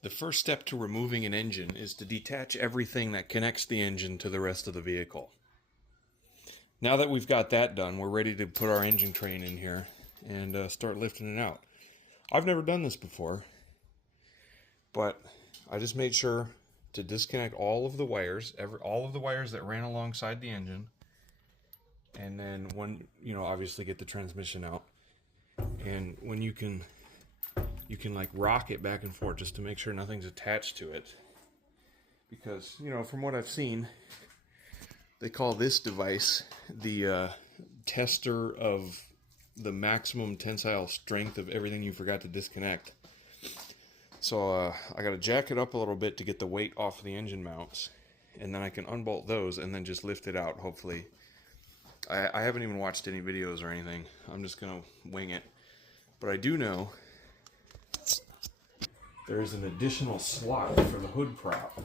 The first step to removing an engine is to detach everything that connects the engine to the rest of the vehicle. Now that we've got that done, we're ready to put our engine crane in here and start lifting it out. I've never done this before, but I just made sure to disconnect all of the wires, all of the wires that ran alongside the engine, and then obviously get the transmission out. And when you can like rock it back and forth just to make sure nothing's attached to it, because from what I've seen, they call this device the tester of the maximum tensile strength of everything you forgot to disconnect. So I got to jack it up a little bit to get the weight off the engine mounts, and then I can unbolt those and then just lift it out, hopefully. I haven't even watched any videos or anything. I'm just going to wing it. But I do know there is an additional slot for the hood prop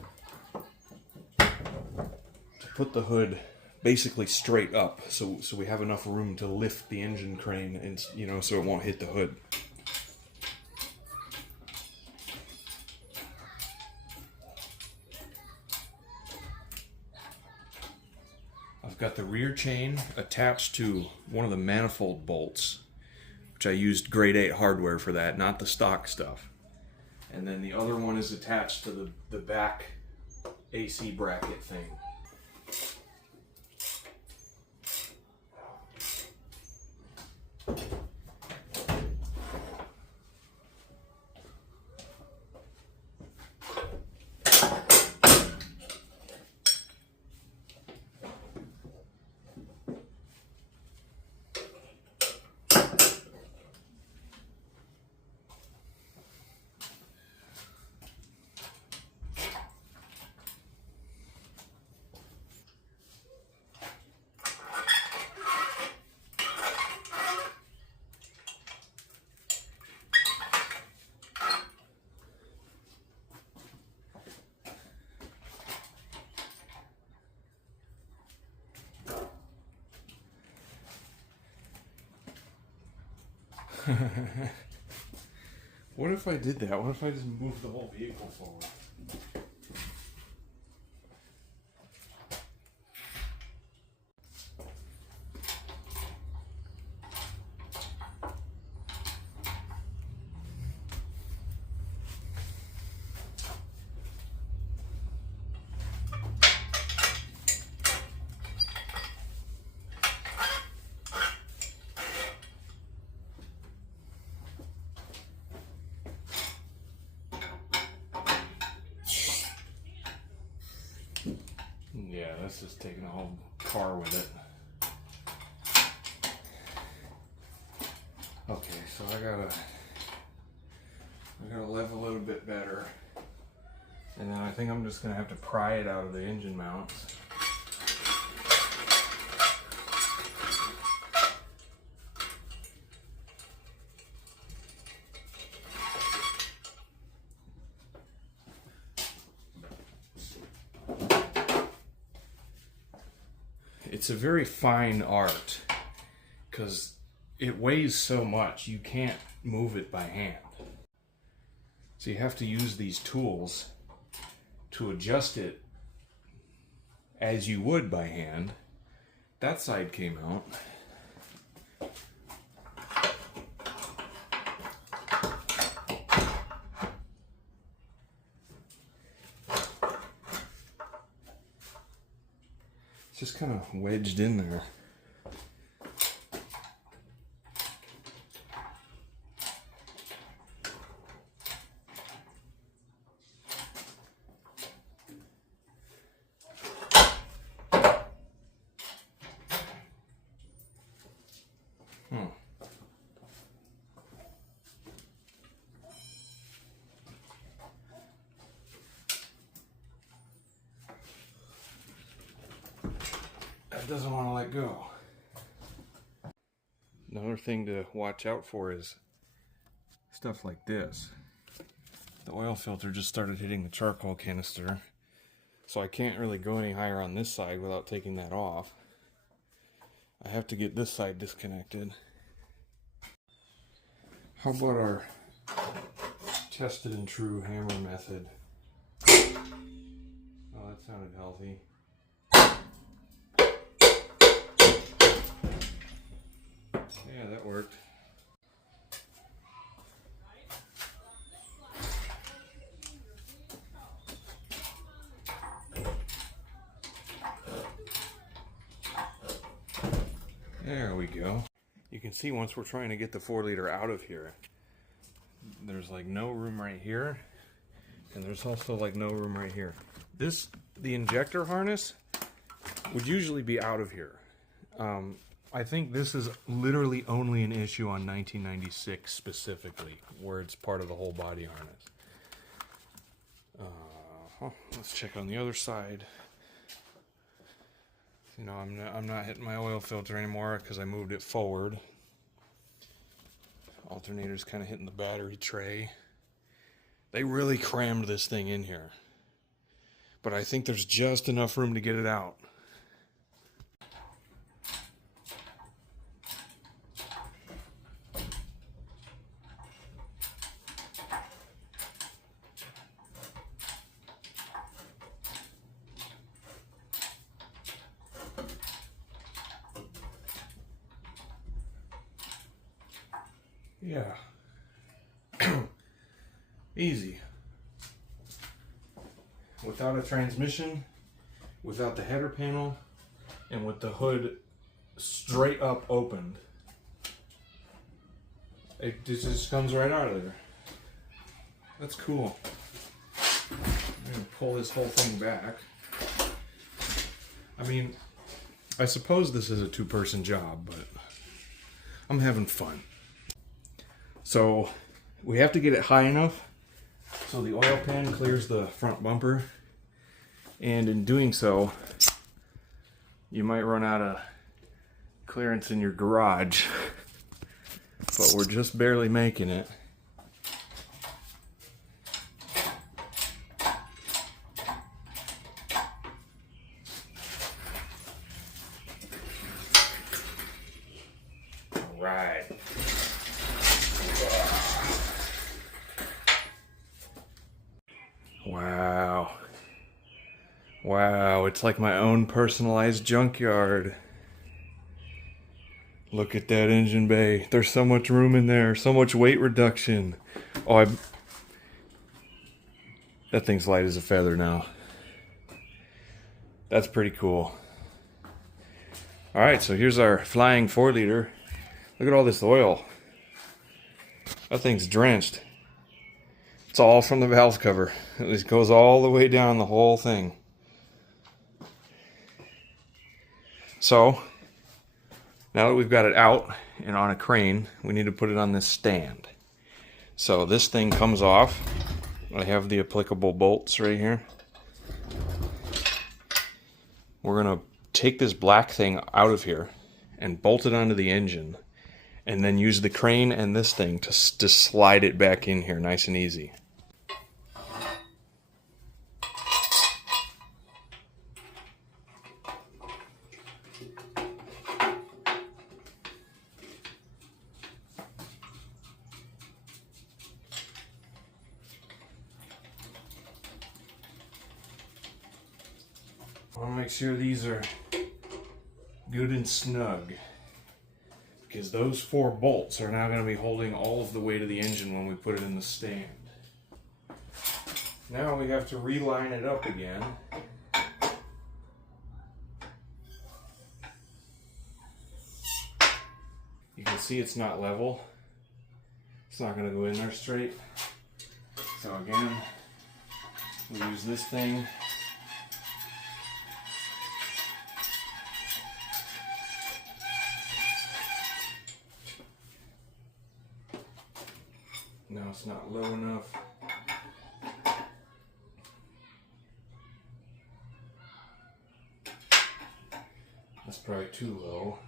to put the hood basically straight up, so we have enough room to lift the engine crane, and so it won't hit the hood. I've got the rear chain attached to one of the manifold bolts, which I used grade 8 hardware for that, not the stock stuff. And then the other one is attached to the back AC bracket thing. What if I did that? What if I just moved the whole vehicle forward? Yeah, that's just taking a whole car with it. Okay, so I gotta level it a bit better, and then I think I'm just gonna have to pry it out of the engine mounts. It's a very fine art because it weighs so much you can't move it by hand. So you have to use these tools to adjust it as you would by hand. That side came out. It's just kind of wedged in there. It doesn't want to let go. Another thing to watch out for is stuff like this. The oil filter just started hitting the charcoal canister, so I can't really go any higher on this side without taking that off. I have to get this side disconnected. How about our Tested and true hammer method. Oh, that sounded healthy. Yeah, that worked. There we go. You can see once we're trying to get the 4-liter out of here, there's like no room right here, and there's also like no room right here. The injector harness would usually be out of here. I think this is literally only an issue on 1996 specifically, where it's part of the whole body harness. Let's check on the other side. You know, I'm not hitting my oil filter anymore because I moved it forward. Alternator's kind of hitting the battery tray. They really crammed this thing in here, but I think there's just enough room to get it out. Yeah. Easy. Without a transmission, without the header panel, and with the hood straight up opened. It just comes right out of there. That's cool. I'm going to pull this whole thing back. I mean, I suppose this is a two-person job, but I'm having fun. So we have to get it high enough so the oil pan clears the front bumper, and in doing so you might run out of clearance in your garage, but we're just barely making it. All right. Wow. Wow, it's like my own personalized junkyard. Look at that engine bay. There's so much room in there, so much weight reduction. Oh, that thing's light as a feather now. That's pretty cool. Alright, so here's our flying 4-liter. Look at all this oil. That thing's drenched. It's all from the valve cover. It goes all the way down the whole thing. So, now that we've got it out and on a crane, we need to put it on this stand. So this thing comes off. I have the applicable bolts right here. We're going to take this black thing out of here and bolt it onto the engine, and then use the crane and this thing to slide it back in here nice and easy. I want to make sure these are good and snug, because those 4 bolts are now going to be holding all of the weight of the engine when we put it in the stand. Now we have to reline it up again. You can see it's not level. It's not going to go in there straight. So again, we use this thing. Now it's not low enough. That's probably too low.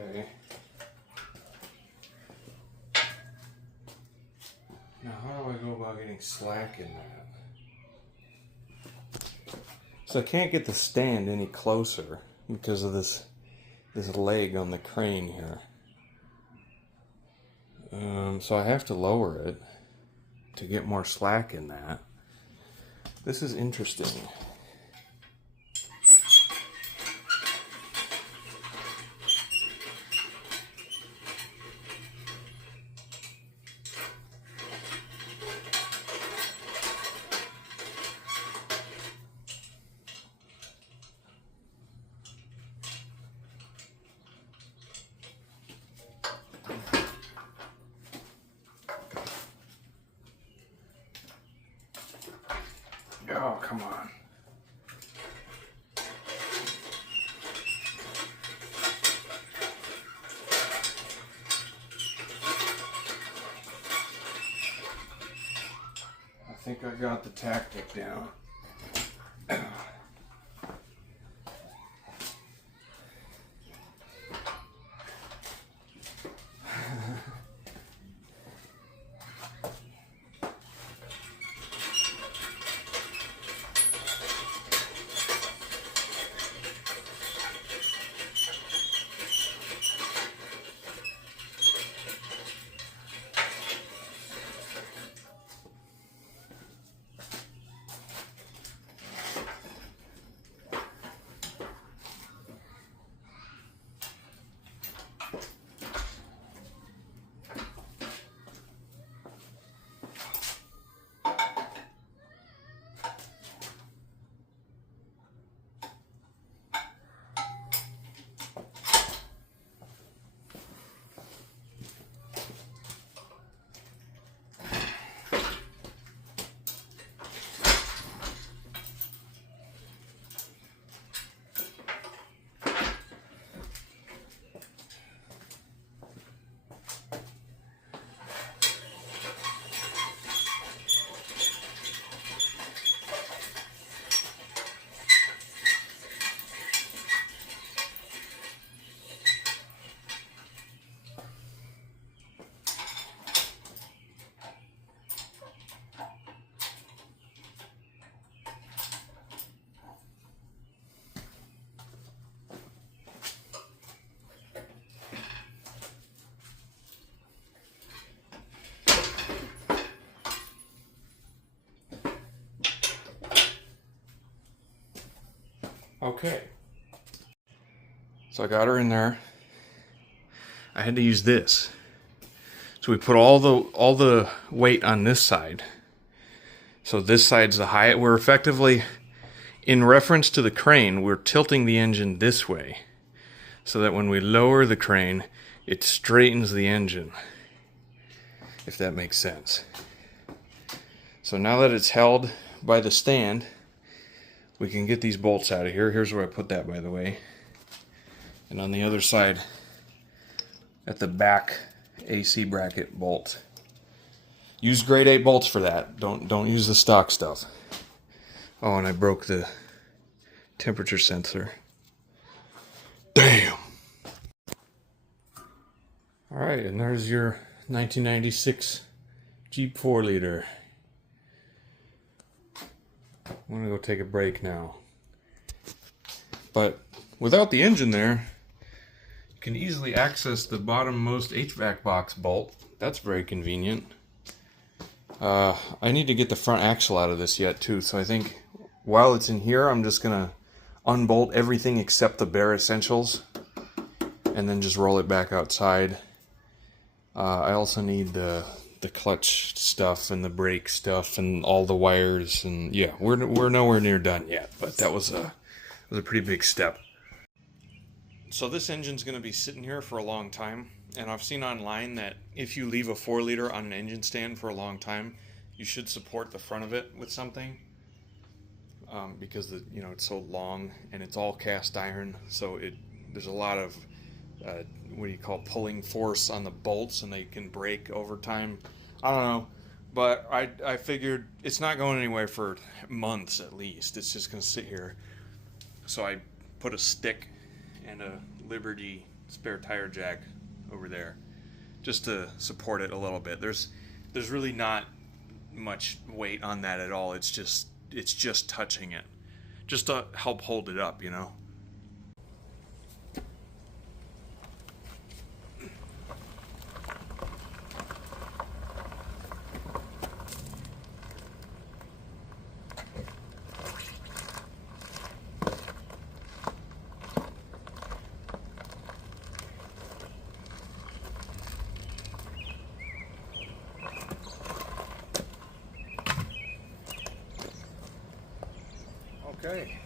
Okay. about getting slack in that. So I can't get the stand any closer because of this leg on the crane here. So I have to lower it to get more slack in that. This is interesting. Oh, come on. I think I got the tactic down. Okay. So I got her in there. I had to use this. So we put all the weight on this side. So this side's the height. We're effectively, in reference to the crane, we're tilting the engine this way, so that when we lower the crane, it straightens the engine, if that makes sense. So now that it's held by the stand, we can get these bolts out of here. Here's where I put that, by the way. And on the other side, at the back AC bracket bolt. Use grade 8 bolts for that. Don't use the stock stuff. Oh, and I broke the temperature sensor. Damn! Alright, and there's your 1996 Jeep 4-liter. I'm gonna go take a break now. But without the engine there, you can easily access the bottommost HVAC box bolt. That's very convenient. I need to get the front axle out of this yet too, so I think while it's in here, I'm just gonna unbolt everything except the bare essentials and then just roll it back outside. I also need the clutch stuff and the brake stuff and all the wires, and yeah, we're nowhere near done yet, but that was a pretty big step. So this engine's going to be sitting here for a long time, and I've seen online that if you leave a 4-liter on an engine stand for a long time, you should support the front of it with something, because it's so long and it's all cast iron, so there's a lot of what do you call pulling force on the bolts, and they can break over time. I don't know, but I figured it's not going anywhere for months at least. It's just going to sit here. So I put a stick and a Liberty spare tire jack over there just to support it a little bit. There's really not much weight on that at all. It's just touching it, just to help hold it up, you know. Okay.